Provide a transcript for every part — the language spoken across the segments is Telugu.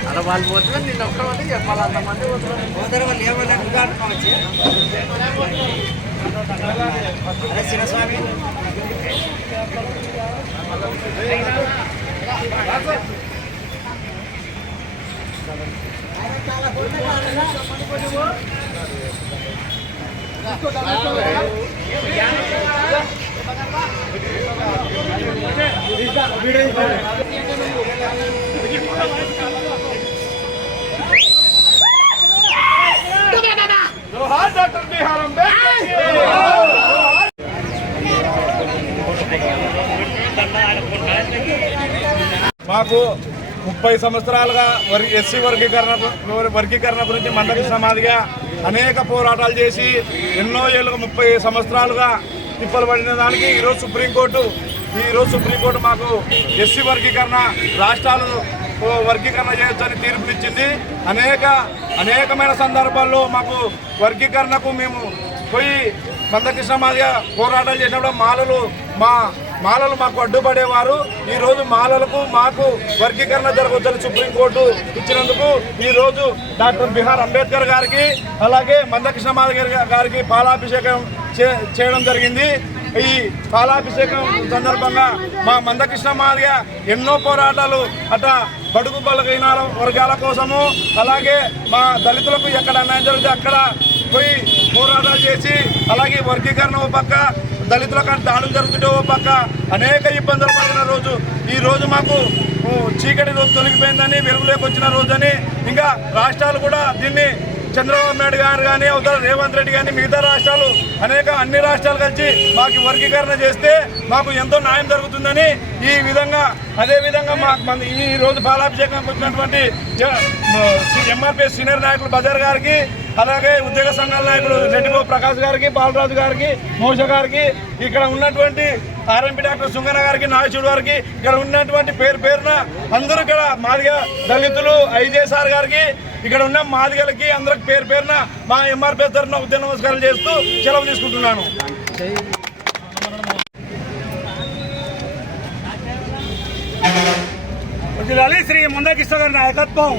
అలా వాళ్ళు పోతే నిన్న ఒక్కమంటే చెప్పాలి, అంతమంది పోతారు. వాళ్ళు ఏమన్నా అనుకోవచ్చు. అదే చిన్నస్వామి డాక్టర్ బిఆర్ అంబేద్కర్. మాకు 30 సంవత్సరాలుగా ఎస్సీ వర్గీకరణ గురించి మందకృష్ణ మాదిగ అనేక పోరాటాలు చేసి ఎన్నో ఏళ్ళుగా 30 సంవత్సరాలుగా తిప్పలు పడిన దానికి ఈరోజు సుప్రీంకోర్టు మాకు ఎస్సీ వర్గీకరణ రాష్ట్రాలు వర్గీకరణ చేయొచ్చని తీర్పునిచ్చింది. అనేకమైన సందర్భాల్లో మాకు వర్గీకరణకు మేము పోయి మందకృష్ణ మాదిగ పోరాటాలు చేసినప్పుడు మాలలు మాకు అడ్డుపడేవారు. ఈరోజు మాకు వర్గీకరణ జరగవచ్చని సుప్రీంకోర్టు ఇచ్చినందుకు ఈరోజు డాక్టర్ బిఆర్ అంబేద్కర్ గారికి అలాగే మందకృష్ణ మాదిగ గారికి పాలాభిషేకం చేయడం జరిగింది. ఈ పాలాభిషేకం సందర్భంగా మా మందకృష్ణ మాదిగ ఎన్నో పోరాటాలు బడుగు బలహీన వర్గాల కోసము అలాగే మా దళితులకు ఎక్కడ అన్యాయం జరిగితే అక్కడ పోయి పోరాటాలు చేసి అలాగే వర్గీకరణ ఓ పక్క దళితులకు దాడులు జరుగుతుంటే ఓ పక్క అనేక ఇబ్బందులు పడిన రోజు ఈరోజు మాకు చీకటి రోజు తొలగిపోయిందని వెలుగులోకి వచ్చిన రోజని ఇంకా రాష్ట్రాలు కూడా దీన్ని చంద్రబాబు నాయుడు గారు కానీ అవతల రేవంత్ రెడ్డి కానీ మిగతా రాష్ట్రాలు అన్ని రాష్ట్రాలు కలిసి మాకు వర్గీకరణ చేస్తే మాకు ఎంతో న్యాయం జరుగుతుందని ఈ విధంగా అదేవిధంగా మాకు ఈ రోజు పాలాభిషేకం వచ్చినటువంటి ఎంఆర్పీఎస్ సీనియర్ నాయకులు బజార్ గారికి అలాగే ఉద్యోగ సంఘాల నాయకులు రెడ్డిబాబు ప్రకాష్ గారికి బాలరాజు గారికి మోష గారికి ఇక్కడ ఉన్నటువంటి ఆర్ఎంపీ డాక్టర్ సుంగన గారికి నాయచుడు గారికి ఇక్కడ ఉన్నటువంటి పేరున అందరూ ఇక్కడ మాదిగ దళితులు ఐజేసార్ గారికి ఇక్కడ ఉన్న మాదిగలకి అందరికి పేరున మా ఎంఆర్పీ తరఫున ఉద్యోగ నమస్కారాలు చేస్తూ సెలవు తీసుకుంటున్నాను. వర్ధిల్లాలి శ్రీ మందకృష్ణ గారి నాయకత్వం.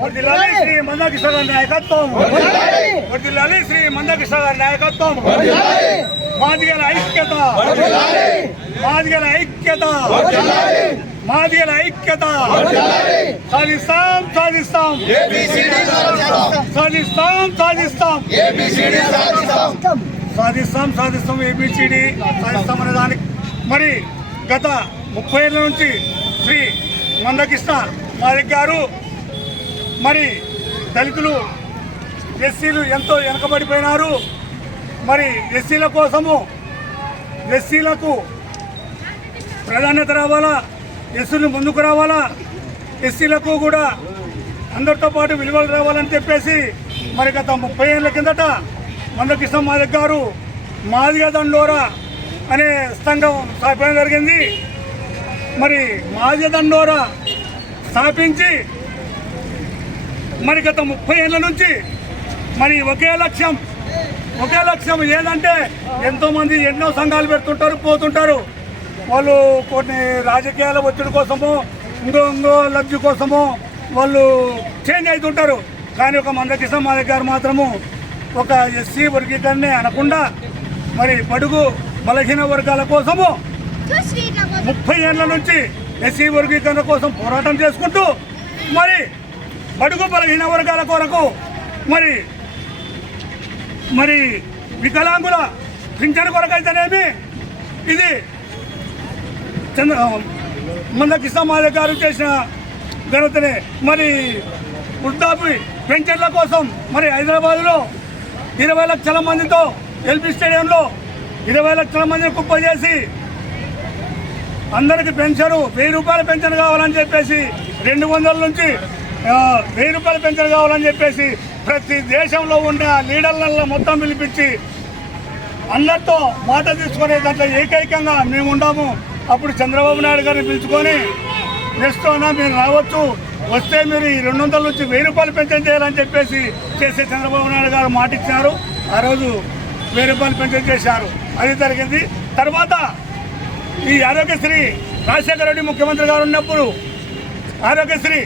వర్ధిల్లాలి శ్రీ మందకృష్ణ గారి నాయకత్వం. వర్ధిల్లాలి శ్రీ మందకృష్ణ గారి నాయకత్వం. మాదిగల ఐక్యత, మాదిగల ఐక్యత, మాదిగల ఐక్యత. సాధిస్తాం సాధిస్తాం సాధిస్తాం సాధిస్తాం సాధిస్తాం సాధిస్తాం ఏబిసిడి సాధిస్తాం అనే దానికి మరి గత 30 ఏళ్ళ నుంచి శ్రీ మందకృష్ణ మాదిగ గారు మరి దళితులు ఎస్సీలు ఎంతో వెనకబడిపోయినారు. మరి ఎస్సీల కోసము ఎస్సీలకు ప్రాధాన్యత రావాలా, ఎస్సీలు ముందుకు రావాలా, ఎస్సీలకు కూడా అందరితో పాటు విలువలు రావాలని చెప్పేసి మరి గత 30 ఏళ్ళ కిందట మందకృష్ణ మాదిగ గారు మాదిగ దండోరా అనే సంఘం స్థాపించడం జరిగింది. మరి మాదిగ దండోరా స్థాపించి మరి గత 30 ఏళ్ళ నుంచి మరి ఒకే లక్ష్యం ఏదంటే ఎంతోమంది ఎన్నో సంఘాలు పెడుతుంటారు పోతుంటారు. వాళ్ళు కొన్ని రాజకీయాల ఒత్తిడి కోసమో ఇంకో లబ్ధి కోసమో వాళ్ళు చేంజ్ అవుతుంటారు. కానీ ఒక మందకృష్ణ మాదిగ గారు మాత్రము ఒక ఎస్సీ వర్గీకరణే అనకుండా మరి బడుగు బలహీన వర్గాల కోసము 30 ఏళ్ళ నుంచి ఎస్సీ వర్గీకరణ కోసం పోరాటం చేసుకుంటూ మరి బడుగు బలహీన వర్గాల కొరకు మరి వికలాంగుల పింఛను కొరకైతేనేమి ఇది మన కృష్ణమాధవ్ గారు చేసిన ఘనతనే. మరి వృద్ధాప్య పెన్షన్ల కోసం మరి హైదరాబాద్లో 20 లక్షల మందితో ఎల్బీ స్టేడియంలో 20 లక్షల మందిని కుప్ప చేసి అందరికి పెన్షన్ 1000 రూపాయల పెన్షన్ కావాలని చెప్పేసి 200 నుంచి 1000 రూపాయల పెన్షన్ కావాలని చెప్పేసి ప్రతి దేశంలో ఉన్న లీడర్లలో మొత్తం పిలిపించి అందరితో మాట తీసుకునే దాంట్లో ఏకైకంగా మేము ఉన్నాము. అప్పుడు చంద్రబాబు నాయుడు గారిని పిలుచుకొని నెక్స్ట్ అయినా మీరు రావచ్చు, వస్తే మీరు 200 నుంచి 1000 రూపాయలు పెన్షన్ చేయాలని చెప్పేసి చేసే చంద్రబాబు నాయుడు గారు మాట ఇచ్చారు. ఆ రోజు 1000 రూపాయలు పెన్షన్ చేశారు, అది జరిగింది. తర్వాత ఈ ఆరోగ్యశ్రీ రాజశేఖర రెడ్డి ముఖ్యమంత్రి గారు ఉన్నప్పుడు ఆరోగ్యశ్రీ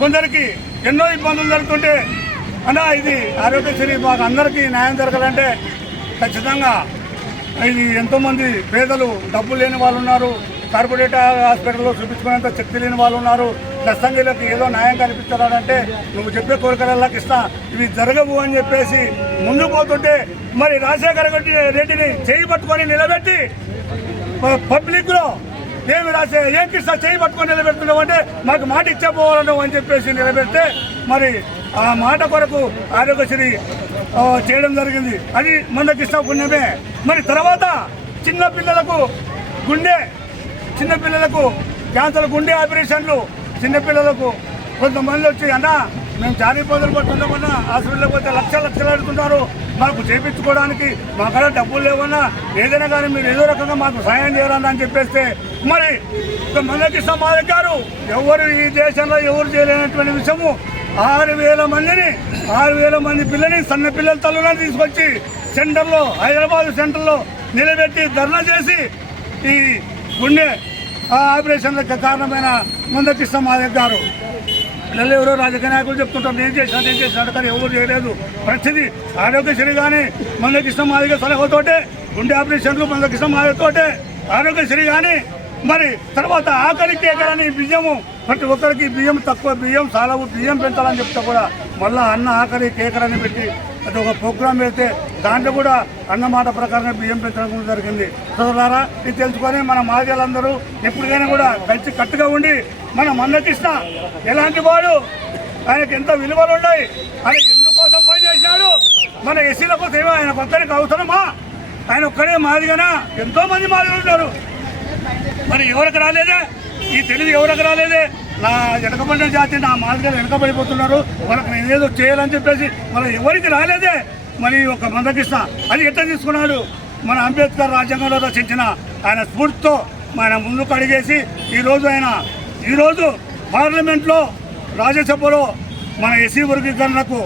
కొందరికి ఎన్నో ఇబ్బందులు జరుగుతుంటే అన్నా ఇది ఆరోగ్యశ్రీ మాకు అందరికీ న్యాయం జరగాలంటే ఖచ్చితంగా ఇది ఎంతోమంది పేదలు డబ్బు లేని వాళ్ళు ఉన్నారు, కార్పొరేట్ హాస్పిటల్లో చూపించుకునేంత శక్తి లేని వాళ్ళు ఉన్నారు, దస్తంగిలకు ఏదో న్యాయం కనిపిస్తున్నాడంటే నువ్వు చెప్పే కోరికలకి ఇస్తా, ఇవి జరగవు అని చెప్పేసి ముందు పోతుంటే మరి రాజశేఖర రెడ్డిని చేయి పట్టుకొని నిలబెట్టి పబ్లిక్లో ఏం కృష్ణ చేయి పట్టుకొని నిలబెడుతున్నావు అంటే మాకు మాట ఇచ్చేపోవాలను అని చెప్పేసి నిలబెడితే మరి ఆ మాట కొరకు ఆరోగ్యశ్రీ చేయడం జరిగింది. అది మందకృష్ణ పుణ్యమే. మరి తర్వాత చిన్నపిల్లలకు క్యాన్సర్ గుండె ఆపరేషన్లు చిన్నపిల్లలకు కొంతమంది వచ్చి అన్నా మేము జారీ పోదలు పట్టుకుంటామన్నా హాస్పిటల్కి పోతే లక్షలు అడుగుతుంటారు, మాకు చేయించుకోవడానికి మా కాడ డబ్బులు లేవన్నా ఏదైనా కానీ మీరు ఏదో రకంగా మాకు సాయం చేయాలన్నా అని చెప్పేస్తే మరి మందకృష్ణ మాధవ్ గారు ఎవరు ఈ దేశంలో ఎవరు చేయలేనటువంటి విషయము 6,000 మంది పిల్లని సన్న పిల్లల తల్లులను తీసుకొచ్చి సెంటర్లో హైదరాబాద్ సెంటర్లో నిలబెట్టి ధర్నా చేసి ఈ గుండె ఆపరేషన్లకు కారణమైన మందకృష్ణ మాధవ్ గారు. పిల్లలు ఎవరో రాజకీయ నాయకులు చెప్తుంటారు నేను చేసినట్టు కానీ ఎవరు చేయలేదు. ప్రతిదీ ఆరోగ్యశ్రీ కానీ మందకృష్ణ మాధవ్ సలహాతోటే, గుండె ఆపరేషన్లు మందకృష్ణ మాధవ్ తోటే, ఆరోగ్యశ్రీ కానీ మరి తర్వాత ఆఖరికి ఎకరాని బియ్యము ప్రతి ఒక్కరికి బియ్యం తక్కువ, బియ్యం చాలా బియ్యం పెంచాలని చెప్తే కూడా మళ్ళీ అన్న ఆఖరి కేకరాన్ని పెట్టి అది ఒక ప్రోగ్రాం పెడితే దాంట్లో కూడా అన్నమాట ప్రకారంగా బియ్యం పెంచడం జరిగింది. సోదరులారా ఇది తెలుసుకొని మన మాజీలందరూ ఎప్పటికైనా కూడా కలిసి కట్టుగా ఉండి మన మందకృష్ణ ఎలాంటి వాడు, ఆయనకు ఎంత విలువలు ఉన్నాయి, ఆయన ఎందుకోసం పనిచేశాడు, మన ఎస్సీల కోసం ఏమో ఆయన ఒక్కరికి అవసరమా, ఆయన ఒక్కడే మాదిగానా ఎంతో మంది మాదిగా ఉన్నారు. మరి ఎవరికి రాలేదే ఈ తెలివి, ఎవరికి రాలేదే నా వెనకబడిన జాతి నా మాదిగా వెనకబడిపోతున్నారు, వాళ్ళకి నేనేదో చేయాలని చెప్పేసి మన ఎవరికి రాలేదే. మరి ఒక మందకృష్ణ అది ఎట్లా తీసుకున్నాడు, మన అంబేద్కర్ రాజ్యాంగంలో రచించిన ఆయన స్ఫూర్తితో ఆయన ముందుకు అడిగేసి ఈరోజు పార్లమెంట్లో రాజ్యసభలో మన ఎస్సీ వర్గీకరణకు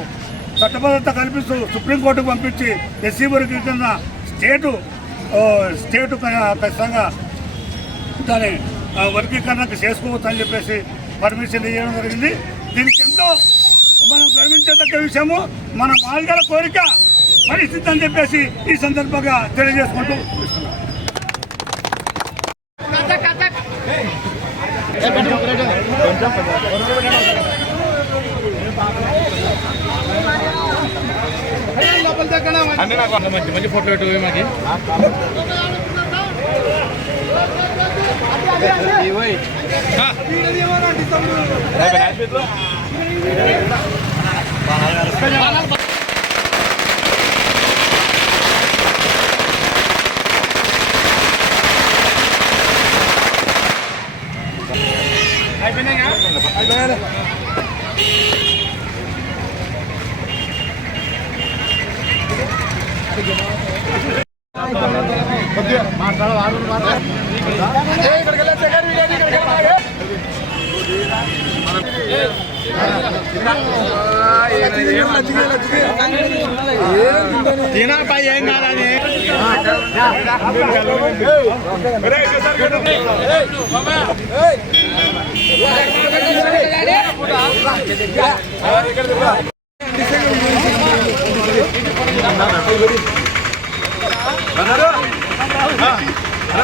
చట్టబద్ధత కల్పిస్తూ సుప్రీంకోర్టుకు పంపించి ఎస్సీ వర్గీకరణ స్టేటు ఖచ్చితంగా దాని వర్గీకరణకు చేసుకోవచ్చు అని చెప్పేసి పర్మిషన్ ఇవ్వడం జరిగింది. దీనికి ఎంతో మనం గర్వించదగ్గ విషయము, మన మాదిగల కోరిక పరిస్థితి అని చెప్పేసి ఈ సందర్భంగా తెలియజేసుకుంటూ ఇస్తున్నాం. అన్నీ నాకు మంచి ఫోటో పెట్టు మాకి. ఏం కాదని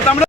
తమ్ముడు